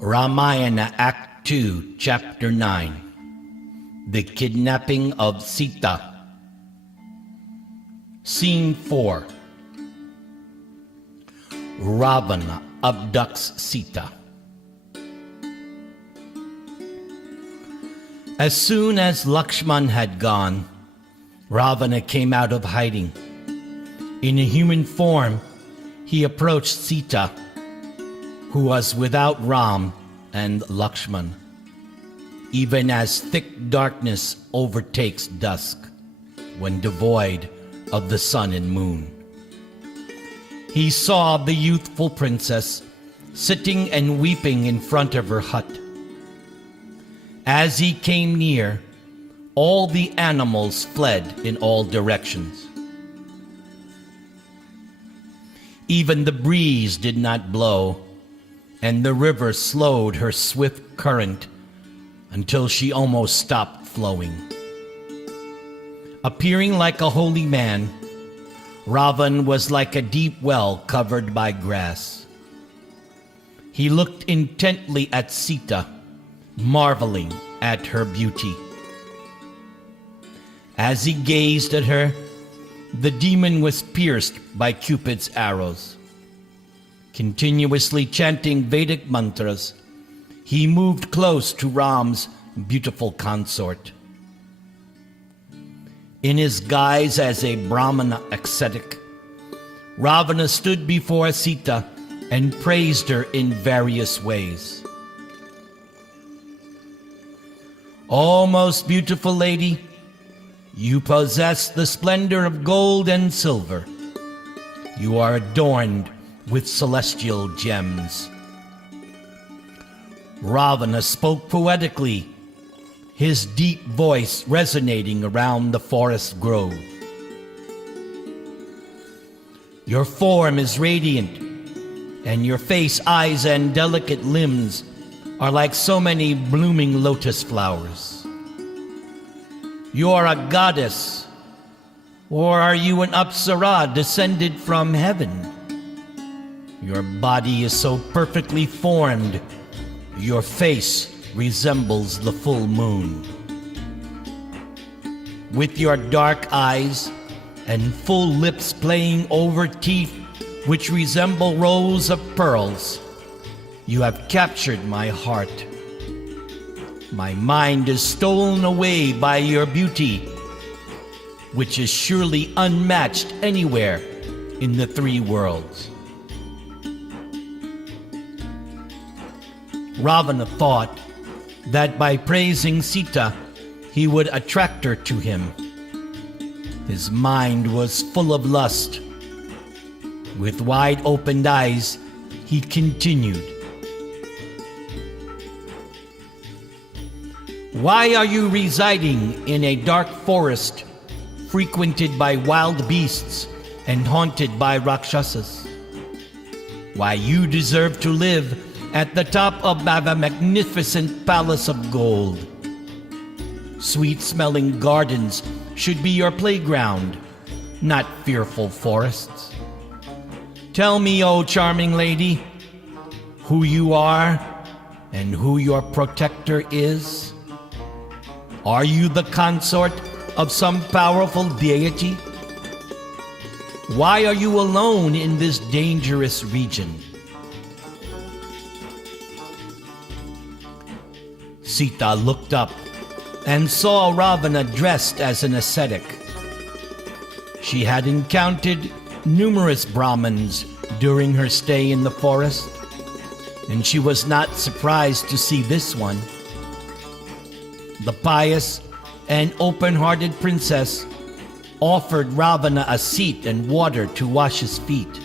Rāmāyaṇa Act 2, Chapter 9. The Kidnapping of Sītā. Scene 4. Rāvaṇa abducts Sītā. As soon as Lakshman had gone, Rāvaṇa came out of hiding. In a human form, he approached Sītā, who was without Ram and Lakshman, even as thick darkness overtakes dusk when devoid of the sun and moon. He saw the youthful princess sitting and weeping in front of her hut. As he came near, all the animals fled in all directions. Even the breeze did not blow, and the river slowed her swift current until she almost stopped flowing. Appearing like a holy man, Rāvaṇa was like a deep well covered by grass. He looked intently at Sītā, marveling at her beauty. As he gazed at her, the demon was pierced by Cupid's arrows. Continuously chanting Vedic mantras, he moved close to Ram's beautiful consort. In his guise as a Brahmana ascetic, Rāvaṇa stood before Sītā and praised her in various ways. "O most beautiful lady, you possess the splendor of gold and silver. You are adorned with celestial gems." Rāvaṇa spoke poetically, his deep voice resonating around the forest grove. "Your form is radiant, and your face, eyes, and delicate limbs are like so many blooming lotus flowers. You are a goddess, or are you an Apsara descended from heaven? Your body is so perfectly formed, your face resembles the full moon. With your dark eyes and full lips playing over teeth which resemble rows of pearls, you have captured my heart. My mind is stolen away by your beauty, which is surely unmatched anywhere in the three worlds." Rāvaṇa thought that by praising Sītā, he would attract her to him. His mind was full of lust. With wide-opened eyes, he continued, "Why are you residing in a dark forest frequented by wild beasts and haunted by Rakshasas? Why, you deserve to live at the top of a magnificent palace of gold. Sweet-smelling gardens should be your playground, not fearful forests. Tell me, O charming lady, who you are and who your protector is. Are you the consort of some powerful deity? Why are you alone in this dangerous region?" Sītā looked up and saw Rāvaṇa dressed as an ascetic. She had encountered numerous Brahmins during her stay in the forest, and she was not surprised to see this one. The pious and open-hearted princess offered Rāvaṇa a seat and water to wash his feet.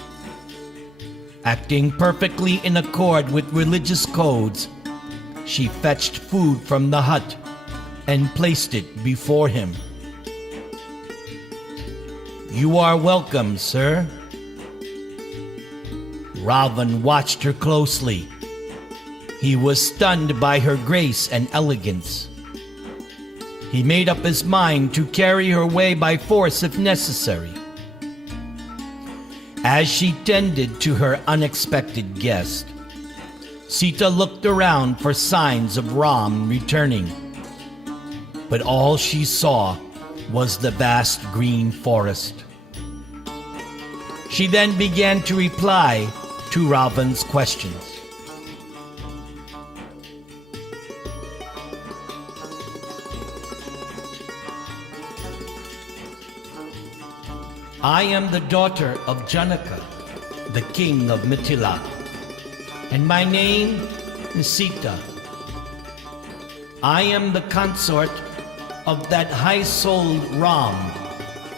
Acting perfectly in accord with religious codes, she fetched food from the hut and placed it before him. "You are welcome, sir." Rāvaṇa watched her closely. He was stunned by her grace and elegance. He made up his mind to carry her away by force if necessary. As she tended to her unexpected guest, Sītā looked around for signs of Ram returning, but all she saw was the vast green forest. She then began to reply to Ravana's questions. I am the daughter of Janaka, the king of Mithila, and my name is Sītā. I am the consort of that high-souled Ram,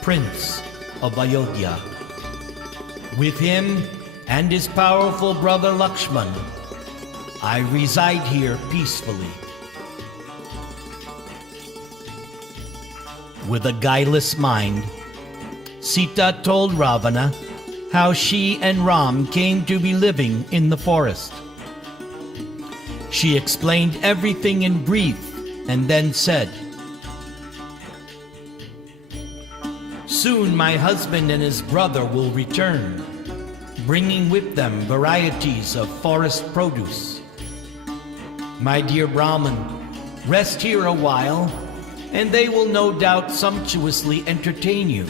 prince of Ayodhya. With him and his powerful brother Lakshmana, I reside here peacefully. With a guileless mind, Sītā told Rāvaṇa how she and Ram came to be living in the forest. She explained everything in brief and then said, "Soon my husband and his brother will return, bringing with them varieties of forest produce. My dear Brahman, rest here a while, and they will no doubt sumptuously entertain you.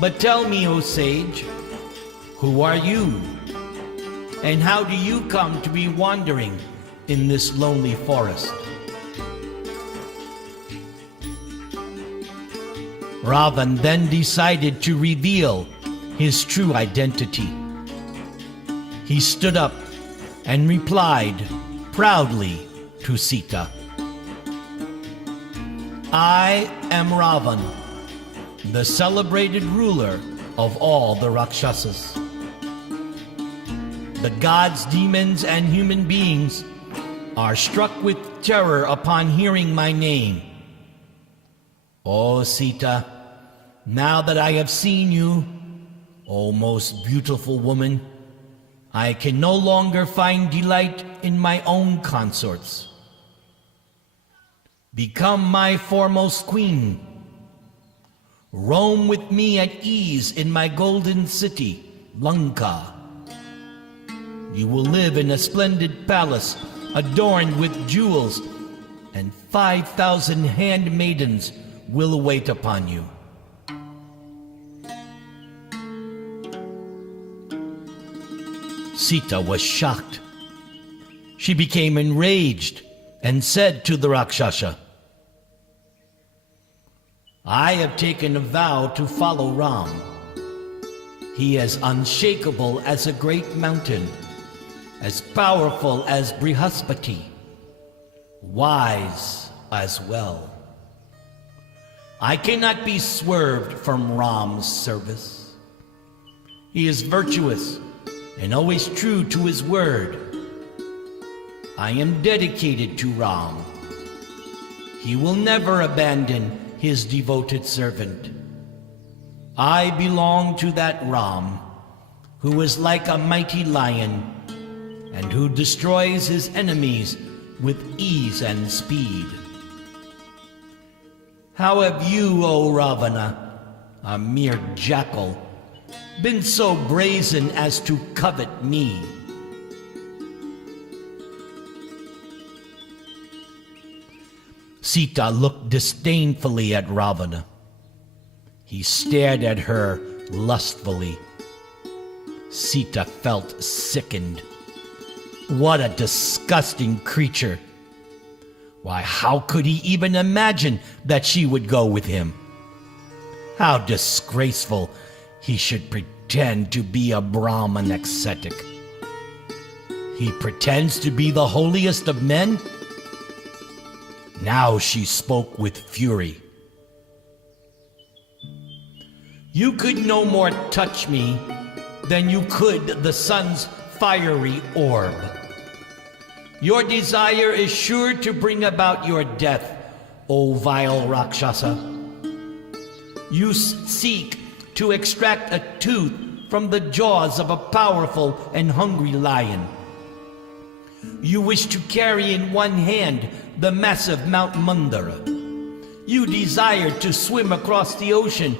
But tell me, O sage, who are you? And how do you come to be wandering in this lonely forest?" Rāvaṇa then decided to reveal his true identity. He stood up and replied proudly to Sītā, "I am Rāvaṇa, the celebrated ruler of all the Rakshasas. The gods, demons, and human beings are struck with terror upon hearing my name. O Sītā, now that I have seen you, O most beautiful woman, I can no longer find delight in my own consorts. Become my foremost queen. Roam with me at ease in my golden city, Lanka. You will live in a splendid palace adorned with jewels, and 5,000 handmaidens will await upon you." Sītā was shocked. She became enraged and said to the Rakshasa, "I have taken a vow to follow Ram. He is unshakable as a great mountain, as powerful as Brihaspati, wise as well. I cannot be swerved from Ram's service. He is virtuous and always true to his word. I am dedicated to Ram. He will never abandon his devoted servant. I belong to that Ram who is like a mighty lion and who destroys his enemies with ease and speed. How have you, O Rāvaṇa, a mere jackal, been so brazen as to covet me?" Sītā looked disdainfully at Rāvaṇa. He stared at her lustfully. Sītā felt sickened. What a disgusting creature! Why, how could he even imagine that she would go with him? How disgraceful he should pretend to be a Brahman ascetic. He pretends to be the holiest of men? Now she spoke with fury. "You could no more touch me than you could the sun's fiery orb. Your desire is sure to bring about your death, O vile Rakshasa. You seek to extract a tooth from the jaws of a powerful and hungry lion. You wish to carry in one hand the massive Mount Mandara. You desire to swim across the ocean,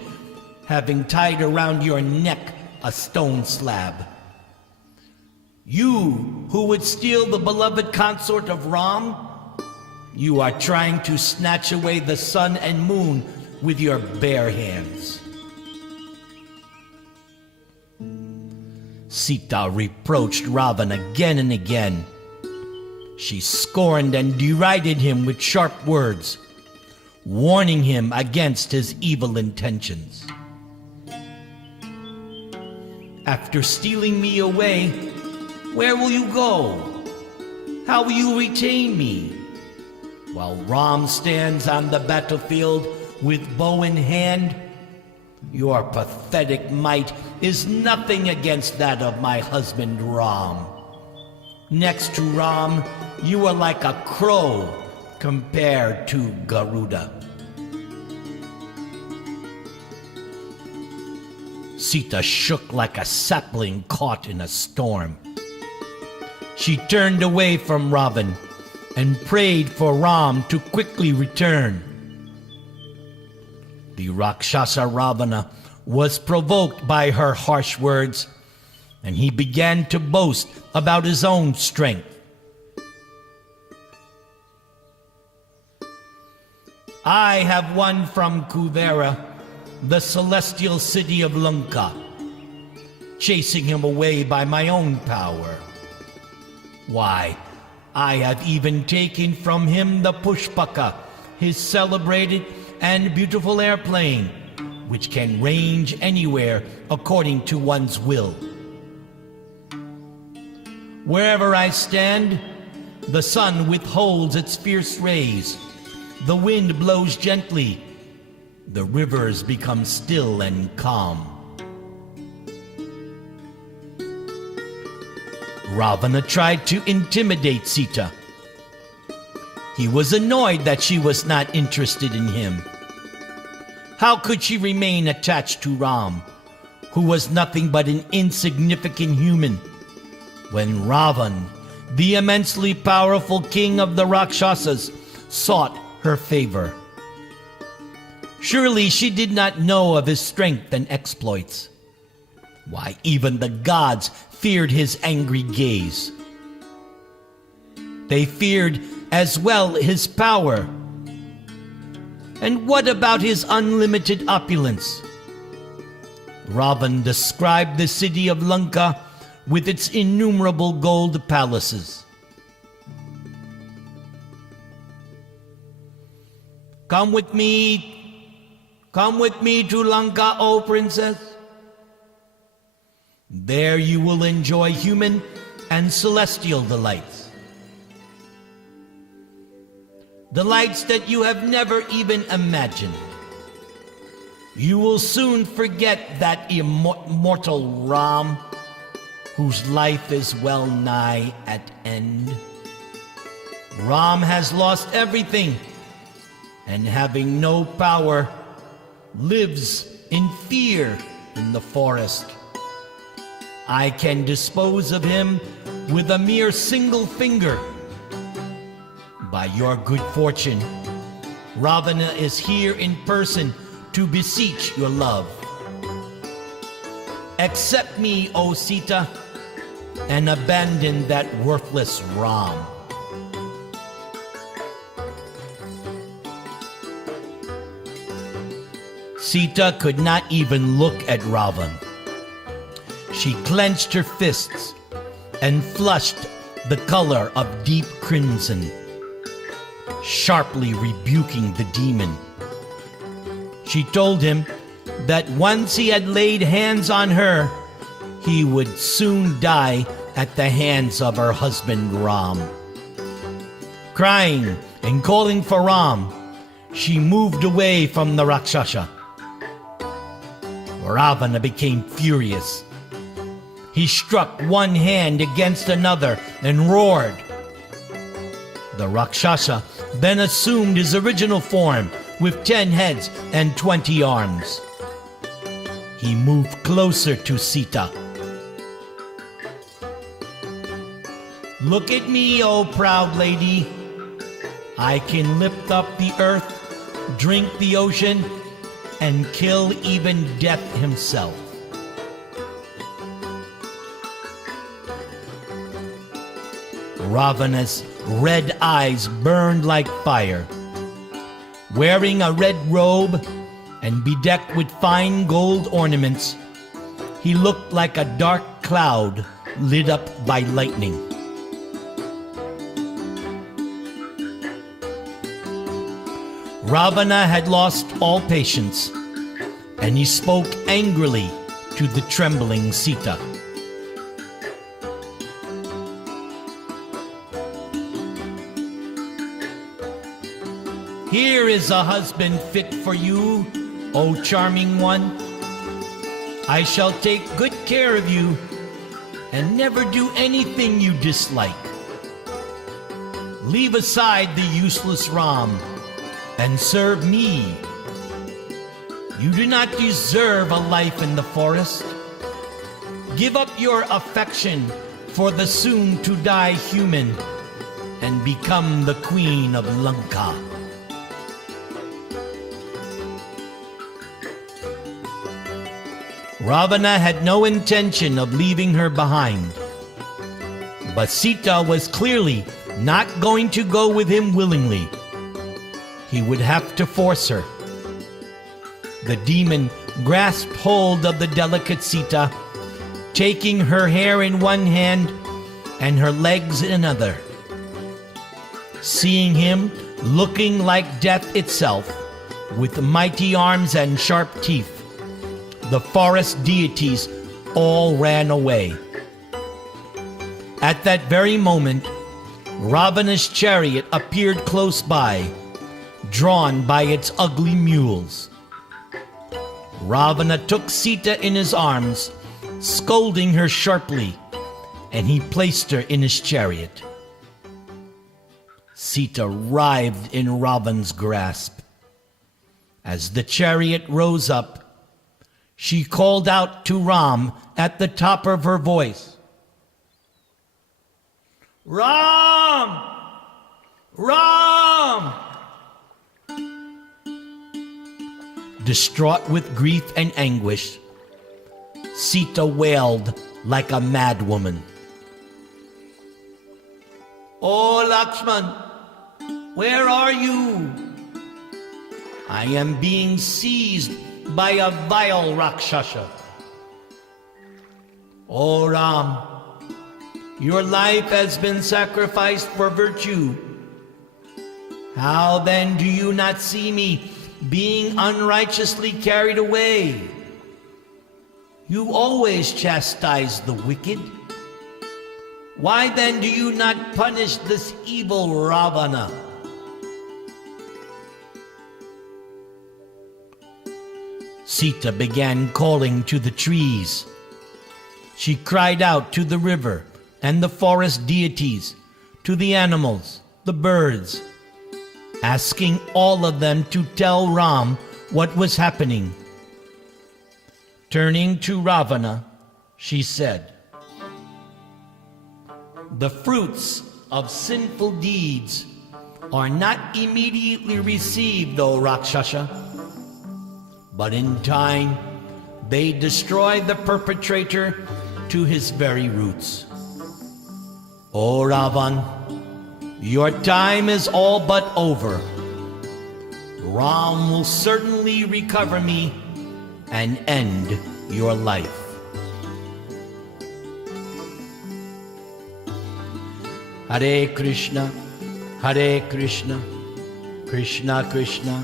having tied around your neck a stone slab. You who would steal the beloved consort of Ram? You are trying to snatch away the sun and moon with your bare hands. Sītā reproached Rāvaṇa again and again. She scorned and derided him with sharp words, warning him against his evil intentions. After stealing me away, where will you go? How will you retain me? While Ram stands on the battlefield with bow in hand, your pathetic might is nothing against that of my husband Ram. Next to Ram, you are like a crow compared to Garuda. Sītā shook like a sapling caught in a storm. She turned away from Rāvaṇa and prayed for Ram to quickly return. The Rakshasa Rāvaṇa was provoked by her harsh words, and he began to boast about his own strength. I have won from Kuvera the celestial city of Lanka, chasing him away by my own power. Why, I have even taken from him the Pushpaka, his celebrated and beautiful airplane, which can range anywhere according to one's will. Wherever I stand, the sun withholds its fierce rays, the wind blows gently, the rivers become still and calm. Rāvaṇa tried to intimidate Sītā. He was annoyed that she was not interested in him. How could she remain attached to Ram, who was nothing but an insignificant human, when Rāvaṇa, the immensely powerful king of the Rakshasas, sought her favor? Surely she did not know of his strength and exploits. Why, even the gods feared his angry gaze. They feared as well his power. And what about his unlimited opulence? Rāvaṇa described the city of Lanka with its innumerable gold palaces. Come with me to Lanka, O princess. There you will enjoy human and celestial delights. Delights that you have never even imagined. You will soon forget that immortal Ram, whose life is well nigh at end. Ram has lost everything, and having no power, lives in fear in the forest. I can dispose of him with a mere single finger. By your good fortune, Rāvaṇa is here in person to beseech your love. Accept me, O Sītā, and abandon that worthless Ram. Sītā could not even look at Rāvaṇa. She clenched her fists and flushed the color of deep crimson, sharply rebuking the demon. She told him that once he had laid hands on her, he would soon die at the hands of her husband Ram. Crying and calling for Ram, she moved away from the Rakshasa. Rāvaṇa became furious. He struck one hand against another and roared. The Rakshasa then assumed his original form with 10 heads and 20 arms. He moved closer to Sītā. Look at me, O proud lady. I can lift up the earth, drink the ocean, and kill even death himself. Ravana's red eyes burned like fire. Wearing a red robe and bedecked with fine gold ornaments, he looked like a dark cloud lit up by lightning. Ravana had lost all patience, and he spoke angrily to the trembling Sītā. Here is a husband fit for you, O charming one. I shall take good care of you and never do anything you dislike. Leave aside the useless Ram and serve me. You do not deserve a life in the forest. Give up your affection for the soon-to-die human and become the queen of Lanka. Ravana had no intention of leaving her behind, but Sītā was clearly not going to go with him willingly. He would have to force her. The demon grasped hold of the delicate Sītā, taking her hair in one hand and her legs in another. Seeing him looking like death itself, with mighty arms and sharp teeth, the forest deities all ran away. At that very moment, Ravana's chariot appeared close by, drawn by its ugly mules. Rāvaṇa took Sītā in his arms, scolding her sharply, and he placed her in his chariot. Sītā writhed in Ravana's grasp. As the chariot rose up, she called out to Ram at the top of her voice, "Ram! Ram!" Distraught with grief and anguish, Sītā wailed like a madwoman. "Oh, Lakshman, where are you? I am being seized by a vile Rakshasa. Oh, Ram, your life has been sacrificed for virtue. How then do you not see me being unrighteously carried away? You always chastise the wicked. Why then do you not punish this evil Rāvaṇa?" Sītā began calling to the trees. She cried out to the river and the forest deities, to the animals, the birds, asking all of them to tell Ram what was happening. Turning to Ravana, she said, "The fruits of sinful deeds are not immediately received, O Rakshasa, but in time they destroy the perpetrator to his very roots. O Rāvaṇa, your time is all but over. Ram will certainly recover me and end your life." Hare Krishna, Hare Krishna, Krishna Krishna,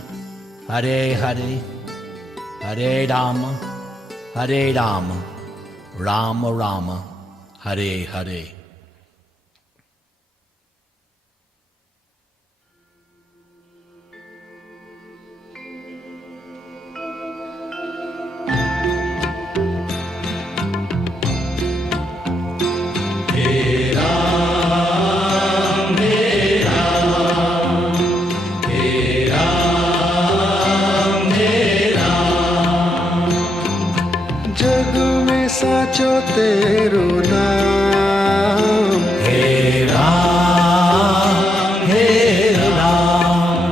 Hare Hare, Hare Rama, Hare Rama, Rama Rama, Hare Hare. साचो तेरो नाम He Ram, He Ram,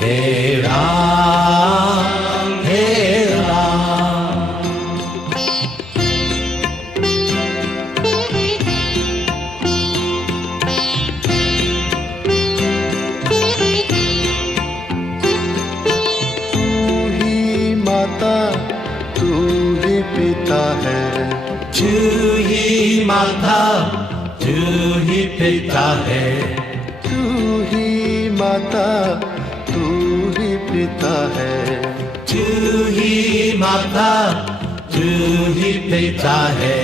He Ram, He Ram. तू ही माता तू ही पिता है, तू ही माता तू ही पिता है, तू ही माता तू ही पिता है,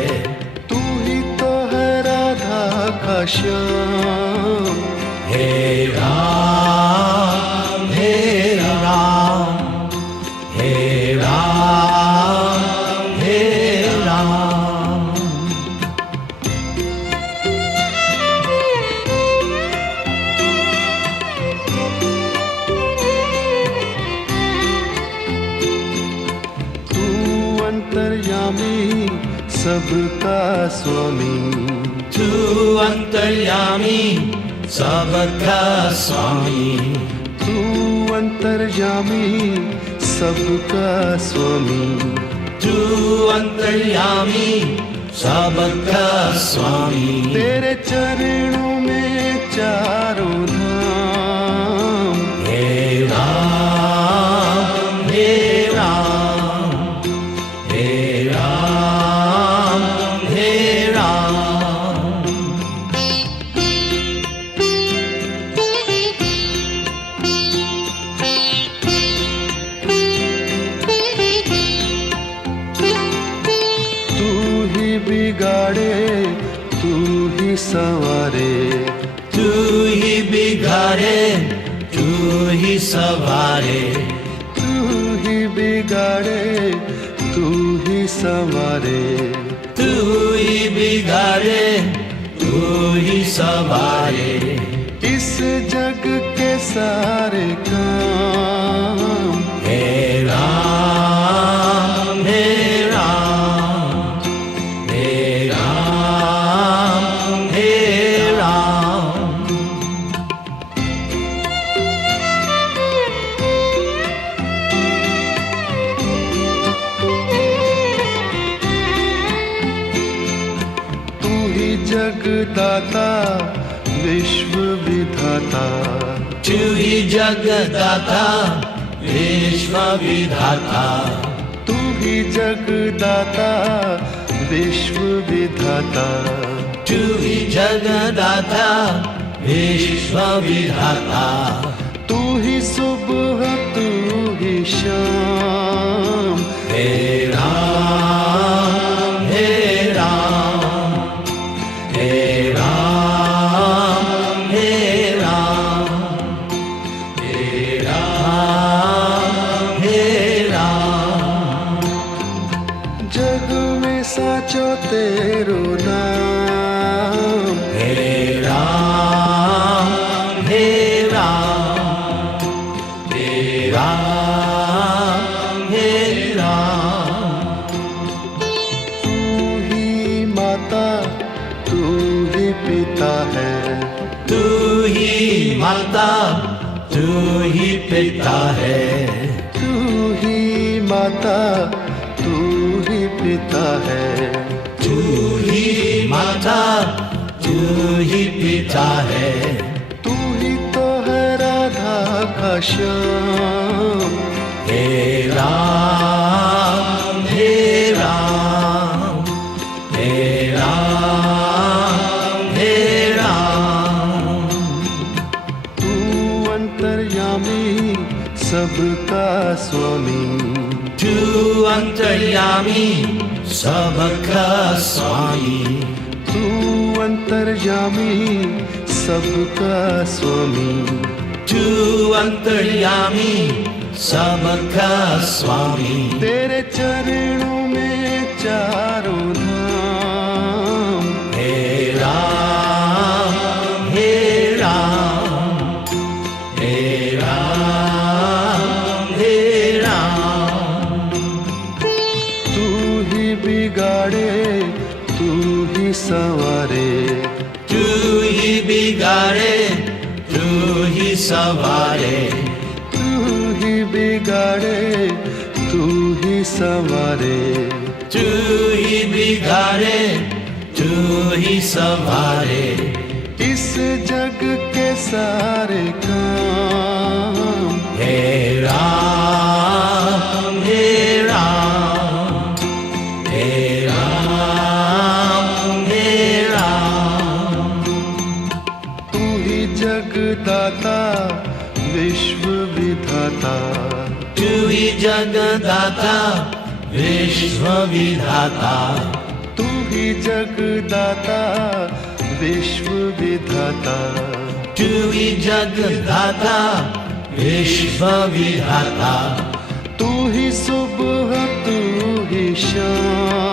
तू ही तो है राधा का श्याम। हे राम हे राम हे राम हे राम। तू अंतर्यामी सबका स्वामी, तू अंतर्यामी सबका स्वामी, तू अंतर्यामी सबका स्वामी, तू अंतर्यामी सबका स्वामी। तेरे चरणों में चारों धाम। हे राम हे राम हे राम हे राम। तू ही बिगाड़े तू ही संवारे, तू ही बिगाड़े तू ही सवारे, तू ही बिगाड़े तू ही संवारे, तू ही बिगाड़े तू ही सवारे। इस जग के सारे काम। हे राम हे राम हे राम हे राम। तू ही जगदाता विश्व विधाता, तू ही जगदाता विश्व विधाता, तू ही जगदाता विश्व विधाता, तू ही जगदाता विश्व विधाता। तू ही सुबह तू ही शाम। हे राम हे राम हे राम हे राम हे राम हे राम। जग में साचो तेरो नाम। हे राम हे राम हे राम हे राम। तू ही माता तू ही पिता है, तू ही माता तू ही पिता है, तू ही माता तू ही पिता है, तू ही माता तू ही पिता है, तू ही तो है राधा का श्याम। हे राम हे राम हे राम हे राम। तू अंतर्यामी सबका स्वामी, तू अंतर्यामी सबका स्वामी, तू अंतर्यामी सबका स्वामी, तू अंतर्यामी सबका स्वामी। तेरे चरणों में चारों धाम। हे राम हे राम हे राम हे राम। तू ही बिगाड़े तू ही संवारे, तू ही बिगाड़े तू ही सवारे, तू ही बिगाड़े तू ही संवारे, तू ही बिगाड़े तू ही सवारे। इस जग के सारे काम। हे राम हे राम हे राम जगदाता विश्व विधाता, तू ही जगदाता विश्व विधाता, तू ही जगदाता विश्व विधाता, तू ही सुबह तू ही शाम,